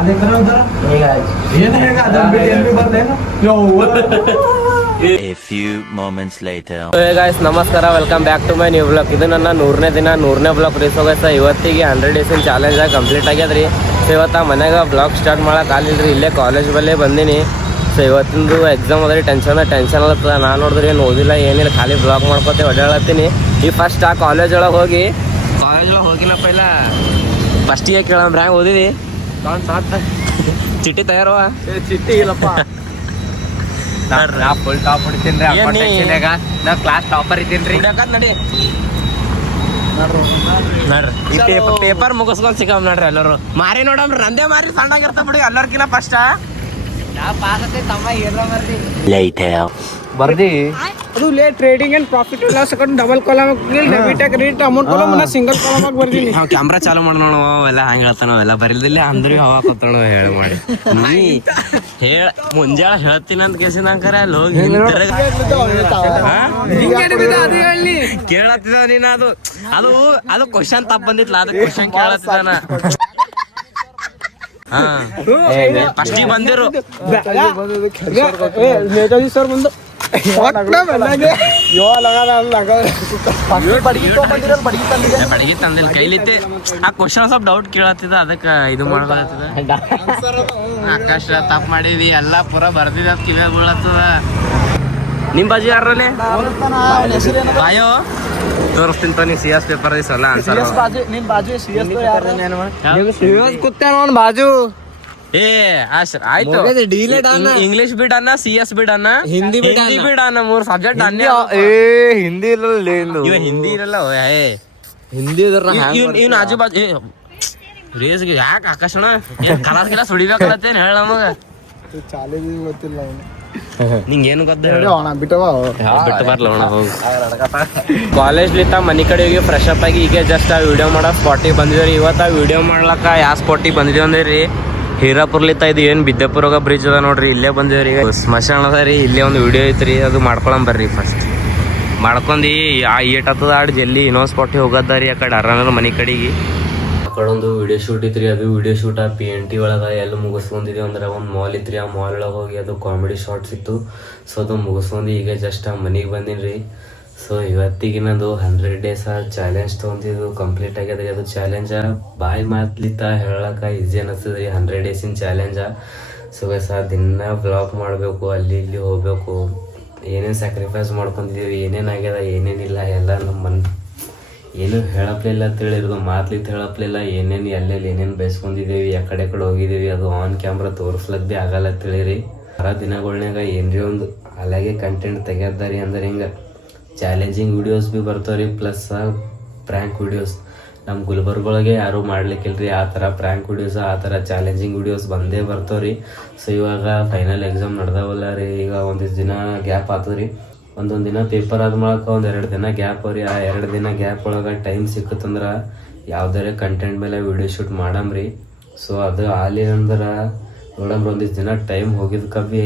A few moments later. Hey guys, ನಮಸ್ಕಾರ, welcome back to my new blog. ಇದು ನನ್ನ 100ನೇ ಬ್ಲಾಗ್ ರೀಸ್ ಹೋಗೈತೆ. ಇವತ್ತಿಗೆ 100 ಡೇಸಿನ ಚಾಲೆಂಜ್ ಕಂಪ್ಲೀಟ್ ಆಗ್ಯದ್ರಿ. ಸೊ ಇವತ್ತು ಮನೆಗೆ ಬ್ಲಾಗ್ ಸ್ಟಾರ್ಟ್ ಮಾಡಕ್ಕೆ ಆಗಿಲ್ರಿ, ಇಲ್ಲೇ ಕಾಲೇಜ್ ಬಲ್ಲೇ ಬಂದೀನಿ. ಸೊ ಇವತ್ತಿಂದು ಎಕ್ಸಾಮ್ ಅದ್ರಿ, ಟೆನ್ಷನ್ ಅಲ್ಲತ್ತದ. ನಾನು ನೋಡಿದ್ರೆ ಏನು ಓದಿಲ್ಲ ಏನಿಲ್ಲ, ಖಾಲಿ ಬ್ಲಾಗ್ ಮಾಡ್ಕೊತೆ ಹೊಡ್ಯಾಳತ್ತೀನಿ. ಈ ಫಸ್ಟ್ ಆ ಕಾಲೇಜ್ ಒಳಗೆ ಹೋಗಿನಪ್ಪ. ಇಲ್ಲ ಫಸ್ಟಿಗೆ ಕೇಳಂಬ್ರ ಹ್ಯಾಂಗೆ ಓದಿದಿ? ಚಿಟ್ಟಿ ತಯಾರವ? ಚಿಟ್ಟಿ ಇಲ್ಲಪ್ಪ. ಫುಲ್ ಟಾಪ್ ಹೊಡಿತೀನಿ. ನಾ ಕ್ಲಾಸ್ ಟಾಪರ್ ಇದ್ದೀನಿ. ನೋಡ್ರಿ ಪೇಪರ್ ಮುಗಿಸ್ಕೊಂಡ್ ಸಿಗಮ್ ನೋಡ್ರಿ ಎಲ್ಲರೂ. ಮಾರಿ ನೋಡಮ್ರಿ, ನಂದೇ ಮಾರಿ ಸಣ್ಣಾಗಿರ್ತ ಬಿಡಿ ಎಲ್ಲರ್ಕಿನ್ನ ಫಸ್ಟ್. ಬರ್ದಿ ಅದು trading and profit and loss account double column debit credit amount column single column ಆಗಿ ಬರ್ದೀನಿ. ನಾವು ಕ್ಯಾಮ್ರಾ ಚಾಲು ಮಾಡಿ ನೋಡುವ ಅವೆಲ್ಲ ಹಂಗೆ ಹೇಳ್ತಾನ, ಅವೆಲ್ಲ ಬರಿಲ್ದಿಲ್ಲ ಅಂದ್ರಿ ಹವಾ ಕೂತಾಳ ಹೇಳಿ ಮಾಡಿ ಮುಂಜಾನೆ ಹೇಳ್ತೀನಿ ಅಂತ ಕೇಸಿನ ಅಂಕರ ಅಲ್ಲಿ ಹೋಗಿ ಕೇಳತ್ತಿದ ನೀನು. ಅದು ಕ್ವಶನ್ ತಪ್ಪ ಬಂದಿತ್ಲ, ಅದು ಕ್ವಶನ್ ಕೇಳತ್ತಿದಾನ. ಫಸ್ಟಿಗೆ ಬಂದಿರು ನೇತಾಜಿ ಸರ್ ಬಂದು ಬಡಗಿ ತಂದಿಲ್ಲ ಕೈಲಿತ್ತೆ. ಆ ಕ್ವಶನ್ ಸ್ವಲ್ಪ ಡೌಟ್ ಕೇಳತ್ತಿದ, ಅದಕ್ಕೆ ಇದು ಮಾಡ್ಕೊಳತ್ತದ. ಆಕಾಶ ತಪ್ಪು ಮಾಡಿದಿ, ಎಲ್ಲ ಪೂರ ಬರ್ದಿದೆ ಅಂತ ಕಿವ್ಯಾಗ ಬೀಳತ್ತದ. ನಿಮ್ ಬಾಜು ಯಾರಲ್ಲಿ ಬಾಯೋ ತೋರಿಸ್ತೀನಿ ತೋ. ನೀ CS ಪೇಪರ್ ದಿಸಲ್ಲ ಆನ್ಸರ್ ಬಾಜು. ಏ ಆಯ್ತು, ಇಂಗ್ಲಿಷ್ ಬಿಡಣ್ಣ, CS ಬಿಡಣ್ಣ, ಹಿಂದಿ ಬಿಡಣ್ಣ. 3 ಸಬ್ಜೆಕ್ಟ್ ಅನ್ನ. ಹಿಂದಿ ಇಲ್ಲ, ಹಿಂದಿ ಇರಲ್ಲ. ಹಿಂದಿ ಇವ್ನು ಆಜು ಬಾಜು ರೇಸ್ಗೆ ಯಾಕೆ ಆಕಾಶಣ ಕಲಾಸ್ ಹೊಡಿಬೇಕತ್ತೇನು ಹೇಳ ನಮಗ. ಗೊತ್ತಿಲ್ಲ ನಿಂಗೇನು ಗೊತ್ತ ಬಿಟ್ಟು ಬರ್ಲ ಹೋಗಿ. ಕಾಲೇಜ್ಲಿಂದ ಮನೆ ಕಡೆ ಹೋಗಿ ಫ್ರೆಶ್ ಅಪ್ ಆಗಿ ಈಗ ಜಸ್ಟ್ ಆ ವಿಡಿಯೋ ಮಾಡೋ ಸ್ಪಾಟಿಗೆ ಬಂದಿದ್ರಿ. ಇವತ್ತು ಆ ವಿಡಿಯೋ ಮಾಡ್ಲಕ್ಕ ಯಾವ ಸ್ಪಾಟಿಗೆ ಬಂದಿದ್ದೀವಿ ಅಂದಿರಿ, ಹೀರಾಪುರ್ಲಿತ್ತ. ಇದು ಏನು ಬಿದ್ದಾಪುರಾಗ ಬ್ರಿಡ್ಜ್ ಅದ ನೋಡ್ರಿ, ಇಲ್ಲೇ ಬಂದಿವ್ರಿ. ಈಗ ಸ್ಮಶಾನ ಅದ ರೀ, ಇಲ್ಲೇ ಒಂದು ವಿಡಿಯೋ ಐತ್ರಿ, ಅದು ಮಾಡ್ಕೊಳಂ ಬರ್ರಿ. ಫಸ್ಟ್ ಮಾಡ್ಕೊಂಡು ಏಟತ್ತದ ಆಡ್ ಜಲ್ದಿ ಇನ್ನೊಂದು ಸ್ಪಾಟಿಗೆ ಹೋಗದ ರೀ. ಆ ಕಡೆ ಆರಾಮ ಮನೆ ಕಡೆಗೆ ಆ ಕಡೆ ಒಂದು ವಿಡಿಯೋ ಶೂಟ್ ಇತ್ರಿ. ಅದು ವಿಡಿಯೋ ಶೂಟ್ ಆ PNT ಒಳಗೆ ಎಲ್ಲ ಮುಗಿಸ್ಕೊಂಡಿದ್ದೀವಿ. ಅಂದ್ರೆ ಒಂದು ಮಾಲ್ ಇತ್ರಿ, ಆ ಮಾಲ್ ಒಳಗೆ ಹೋಗಿ ಅದು ಕಾಮಿಡಿ ಶಾರ್ಟ್ಸ್ ಇತ್ತು. ಸೊ ಅದು ಮುಗಿಸ್ಕೊಂಡು ಈಗ ಜಸ್ಟ್ ಆ ಮನೆಗೆ ಬಂದೀನಿ ರೀ. ಸೊ ಇವತ್ತಿಗೆ ನಂದು 100 ಡೇಸ್ ಚಾಲೆಂಜ್ ತೊಗೊಂಡಿದ್ದು ಕಂಪ್ಲೀಟ್ ಆಗ್ಯದ್ರಿ. ಅದು ಚಾಲೆಂಜ ಬಾಯಿ ಮಾತ್ಲಿತ್ತ ಹೇಳಕ್ಕೆ ಈಸಿ ಅನ್ನಿಸ್ತದ್ರಿ, 100 ಡೇಸಿನ ಚಾಲೆಂಜ. ಸೊ ದಿನ ಬ್ಲಾಗ್ ಮಾಡಬೇಕು, ಅಲ್ಲಿ ಇಲ್ಲಿ ಹೋಗ್ಬೇಕು, ಏನೇನು ಸ್ಯಾಕ್ರಿಫೈಸ್ ಮಾಡ್ಕೊಂಡಿದ್ದೀವಿ, ಏನೇನಾಗ್ಯದ ಏನೇನಿಲ್ಲ ಎಲ್ಲ ನಮ್ಮ ಏನು ಹೇಳಪ್ಲಿಲ್ಲ ತಿಳಿರೋದು, ಮಾತ್ಲಿತ್ತು ಹೇಳಪ್ಲಿಲ್ಲ. ಏನೇನು ಎಲ್ಲೆಲ್ಲಿ ಏನೇನು ಬಯಸ್ಕೊಂಡಿದ್ದೀವಿ, ಯಾಕಡೆ ಕಡೆ ಹೋಗಿದ್ದೀವಿ, ಅದು ಆನ್ ಕ್ಯಾಮ್ರಾ ತೋರಿಸ್ಲಕ್ ಭೀ ಆಗಲ್ಲ ತಿಳಿರಿ. ಬರೋ ದಿನಗಳ್ನಾಗ ಏನ್ರಿ ಒಂದು ಅಲಾಗೆ ಕಂಟೆಂಟ್ ತೆಗ್ದಾರಿ. ಅಂದ್ರೆ ಹಿಂಗೆ ಚಾಲೆಂಜಿಂಗ್ ವಿಡಿಯೋಸ್ ಭೀ ಬರ್ತಾವ್ರಿ, ಪ್ಲಸ್ ಪ್ರ್ಯಾಂಕ್ ವಿಡಿಯೋಸ್. ನಮ್ಮ ಗುಲ್ಬರ್ಗೊಳಗೆ ಯಾರೂ ಮಾಡ್ಲಿಕ್ಕಿಲ್ರಿ ಆ ಥರ ಪ್ರ್ಯಾಂಕ್ ವಿಡಿಯೋಸ್, ಆ ಥರ ಚಾಲೆಂಜಿಂಗ್ ವಿಡಿಯೋಸ್ ಬಂದೇ ಬರ್ತಾವ್ರಿ. ಸೊ ಇವಾಗ ಫೈನಲ್ ಎಕ್ಸಾಮ್ ನಡೆದವಲ್ಲ ರೀ, ಈಗ ಒಂದಿಷ್ಟು ದಿನ ಗ್ಯಾಪ್ ಆಗ್ತದ್ರಿ. ಒಂದೊಂದು ದಿನ ಪೇಪರ್ ಆದ ಮೂಲಕ 1-2 ದಿನ ಗ್ಯಾಪ್ ಅವ್ರಿ. ಆ 2 ದಿನ ಗ್ಯಾಪ್ ಒಳಗೆ ಟೈಮ್ ಸಿಕ್ಕತ್ತಂದ್ರೆ ಯಾವ್ದಾರ ಕಂಟೆಂಟ್ ಮೇಲೆ ವಿಡಿಯೋ ಶೂಟ್ ಮಾಡಮ್ರಿ. ಸೊ ಅದು ಆಲಿ ಅಂದ್ರೆ ನೋಡಮ್ರಿ, ಒಂದಿಷ್ಟು ದಿನ ಟೈಮ್ ಹೋಗಿದ್ಕ ಭೀ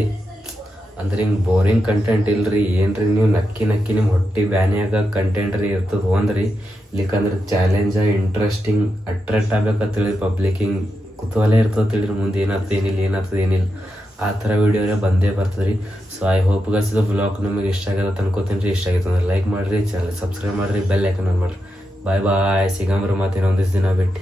ಅಂದ್ರೆ ಹಿಂಗೆ ಬೋರಿಂಗ್ ಕಂಟೆಂಟ್ ಇಲ್ರಿ. ಏನ್ರಿ ನೀವು ನಕ್ಕಿ ನಿಮ್ಮ ಹೊಟ್ಟೆ ಬ್ಯಾನಿಯಾಗ ಕಂಟೆಂಟ್ ರೀ ಇರ್ತದೆ ಒಂದ್ರಿ. ಇಲ್ಲಿಕಂದ್ರೆ ಚಾಲೆಂಜ ಇಂಟ್ರೆಸ್ಟಿಂಗ್ ಅಟ್ರಾಕ್ಟ್ ಆಗ್ಬೇಕಂತೇಳಿ ಪಬ್ಲಿಕ್ ಹಿಂಗೆ ಕುತೂಹಲ ಇರ್ತದೆ ತಿಳಿರಿ, ಮುಂದೆ ಏನಾಗ್ತದೆ ಏನಿಲ್ಲ ಆ ಥರ ವಿಡಿಯೋನೇ ಬಂದೇ ಬರ್ತದೆ ರೀ. ಸೊ ಐ ಹೋಪ್ ಗೈಸ್ ಇದು ಬ್ಲಾಗ್ ನಿಮಗೆ ಇಷ್ಟ ಆಗ್ಯದ ಅನ್ಕೋತೀನಿ ರೀ. ಇಷ್ಟ ಆಗಿತ್ತು ಅಂದ್ರೆ ಲೈಕ್ ಮಾಡಿರಿ, ಚಾನಲ್ ಸಬ್ಸ್ಕ್ರೈಬ್ ಮಾಡಿರಿ, ಬೆಲ್ ಐಕನ್ ಆನ್ ಮಾಡಿರಿ. ಬಾಯ್ ಸಿಗಂಬ್ರಿ ಮತ್ತೆ ಇನ್ನೊಂದಿಷ್ಟು ದಿನ ಬಿಟ್ಟು.